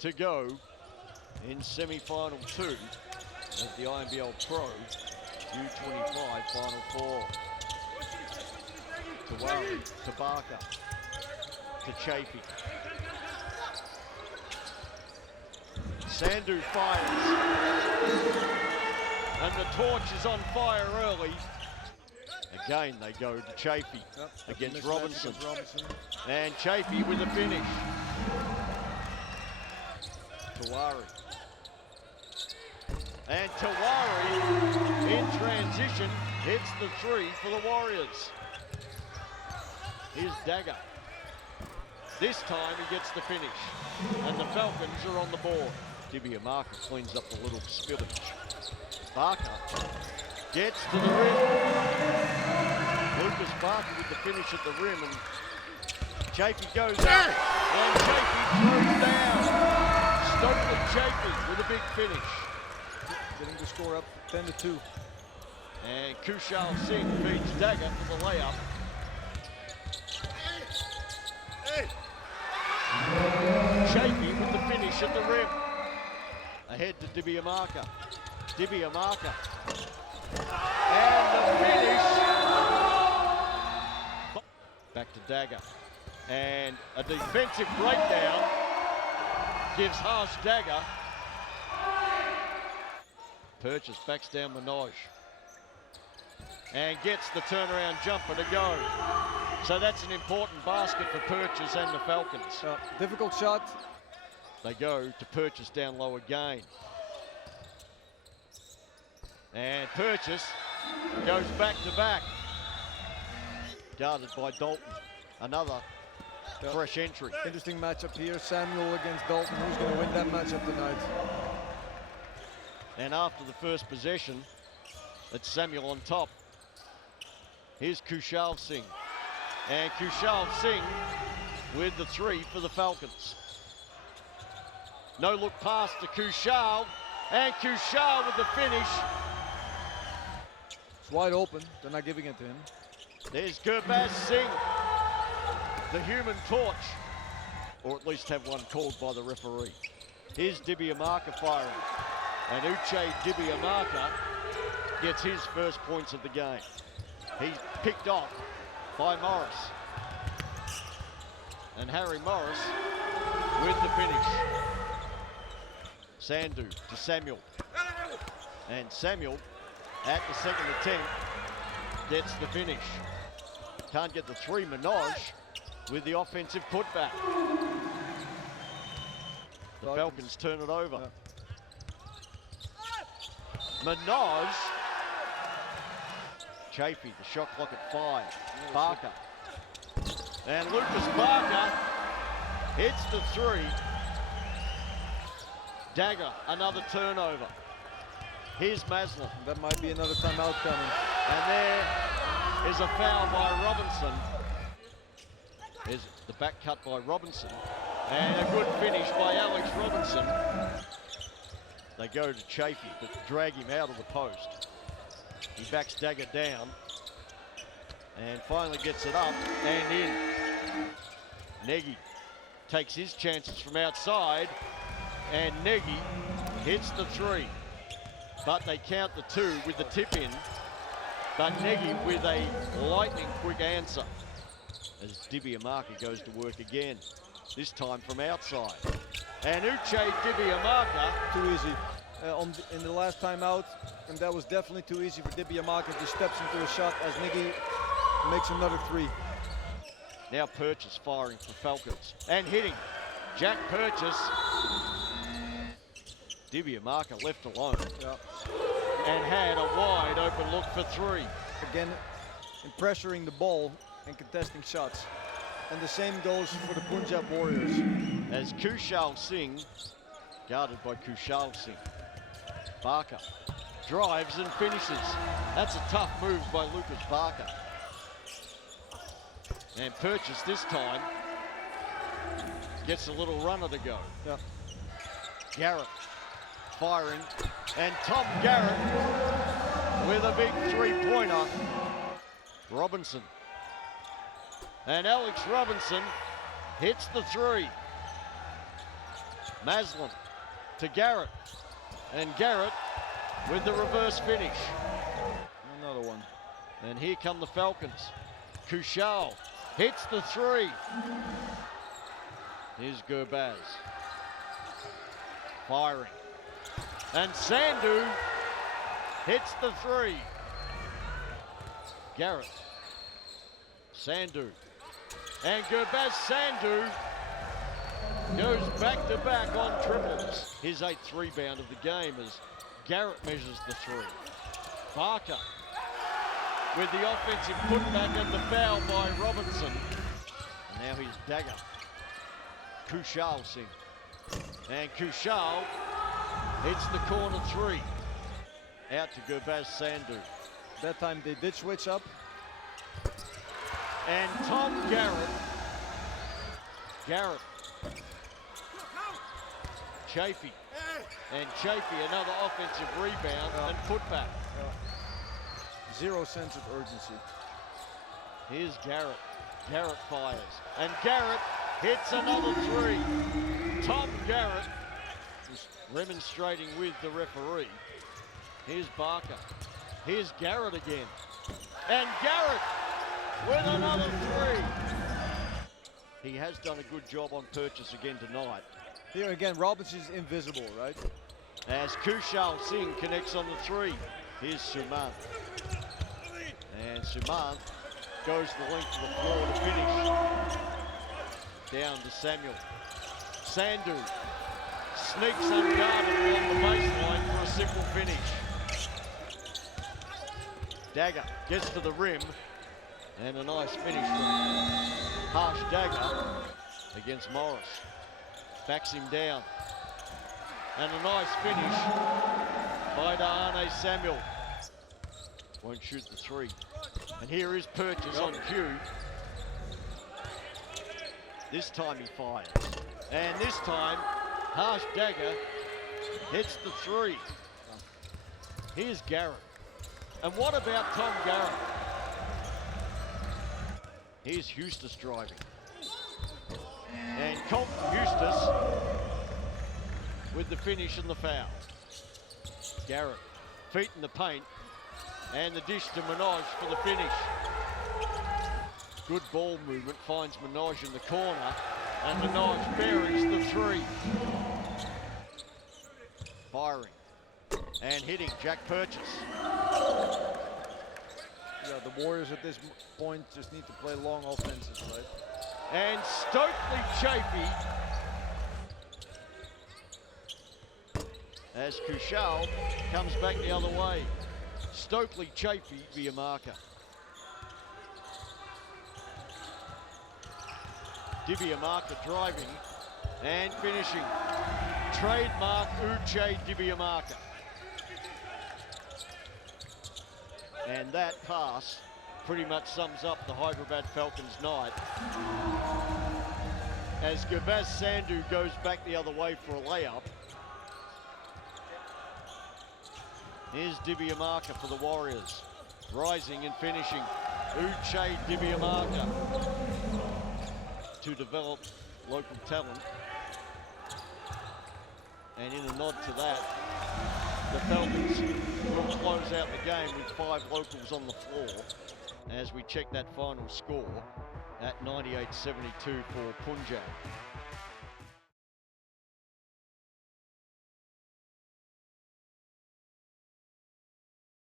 to go in semi-final 2 of the Inbl Pro U-25 Final 4. To Worry, to Barker, to Chafee. Sandu fires, and the torch is on fire early. Again, they go to Chafee against Robinson. And Chafee with a finish. Tawari. And Tawari, in transition, hits the 3 for the Warriors. Here's Dagger. This time he gets the finish. And the Falcons are on the board. Dibiamaka cleans up the little spillage. Barker gets to the rim. Lucas Barker with the finish at the rim, and Chafee goes up, and Chafee throws down. Stokely Chafee with a big finish. Getting the score up 10-2. And Kushal Singh feeds Dagger for the layup. Chafee with the finish at the rim. Ahead to Dibiamaka. Dibiamaka. And the finish. Back to Dagger. And a defensive breakdown gives Harsh Dagger. Purchase backs down Minaj. And gets the turnaround jumper to go. So that's an important basket for Purchase and the Falcons. Difficult shot. They go to Purchase down low again. And Purchase goes back to back. Guarded by Dalton. Another fresh entry. Interesting matchup here. Samuel against Dalton. Who's going to win that matchup tonight? And after the first possession, it's Samuel on top. Here's Kushal Singh. And Kushal Singh with the 3 for the Falcons. No look pass to Kushal. And Kushal with the finish. It's wide open. They're not giving it to him. There's Gurbaz Singh, the human torch. Or at least have one called by the referee. Here's Dibiamaka firing. And Uche Dibiamaka gets his first points of the game. He's picked off by Morris. And Harry Morris with the finish. Sandu to Samuel. And Samuel, at the second attempt, gets the finish. Can't get the 3, Minaj with the offensive putback. The Falcons turn it over. Minaj. Chafee, the shot clock at 5. Barker. And Lucas Barker hits the 3. Dagger, another turnover. Here's Maslin. That might be another timeout coming. And there is a foul by Robinson. There's the back cut by Robinson. And a good finish by Alex Robinson. They go to Chafee, but drag him out of the post. He backs Dagger down. And finally gets it up and in. Nagy takes his chances from outside. And Nagy hits the 3. But they count the 2 with the tip in. But Nagy with a lightning quick answer as Dibiamaka goes to work again, this time from outside. And Uche Dibiamaka. Too easy in the last timeout, and that was definitely too easy for Dibiamaka. Just steps into a shot as Nagy makes another 3. Now Purchase firing for Falcons and hitting. Jack Purchase. Dibiamaka left alone. And had a wide open look for 3. Again, in pressuring the ball and contesting shots. And the same goes for the Punjab Warriors. As Kushal Singh, guarded by Kushal Singh. Barker drives and finishes. That's a tough move by Lucas Barker. And Purchase this time gets a little runner to go. Garrett firing, and Tom Garrett with a big 3-pointer. Robinson. And Alex Robinson hits the 3. Maslin to Garrett. And Garrett with the reverse finish. Another one. And here come the Falcons. Kushal hits the three. Here's Gurbaz. Firing. And Sandu hits the three. Garrett. Sandu. And Gurbaz Sandu goes back-to-back on triples. His 8th rebound of the game as Garrett measures the three. Barker with the offensive putback and the foul by Robinson. And now he's Dagger. Kushal sing. And Kushal hits the corner three. Out to Gurbaz Sandu. That time they did switch up. And Tom Garrett. Garrett. Chafee. And Chafee, another offensive rebound and putback. Zero sense of urgency. Here's Garrett. Garrett fires. And Garrett hits another three. Tom Garrett is remonstrating with the referee. Here's Barker. Here's Garrett again. And Garrett with another three. He has done a good job on purchase again tonight. Here again, Robinson's invisible, right? As Kushal Singh connects on the three. Here's Sumant. And Sumant goes the length of the floor to finish. Down to Samuel. Sandu sneaks unguarded along the baseline for a simple finish. Dagger gets to the rim. And a nice finish from Harsh Dagger against Morris. Backs him down. And a nice finish by Dahane Samuel. Won't shoot the three. And here is Purchase on cue. This time he fires. And this time, Harsh Dagger hits the three. Here's Garrett. And what about Tom Garrett? Here's Eustace driving. And Colton Eustace with the finish and the foul. Garrett, feet in the paint, and the dish to Minaj for the finish. Good ball movement, finds Minaj in the corner, and Minaj buries the three. Firing, and hitting, Jack Purchase. Yeah, the Warriors at this point just need to play long offenses, right? And Stokely Chafee, as Kushal comes back the other way. Stokely Chafee via marker. Dibiamaka driving and finishing. Trademark Uche Dibiamaka. And that pass pretty much sums up the Hyderabad Falcons night. As Gurbaz Sandu goes back the other way for a layup. Here's Dibiamaka for the Warriors. Rising and finishing. Uche Dibiamaka to develop local talent. And in a nod to that, the Falcons will close out the game with 5 locals on the floor as we check that final score at 98-72 for Punjab.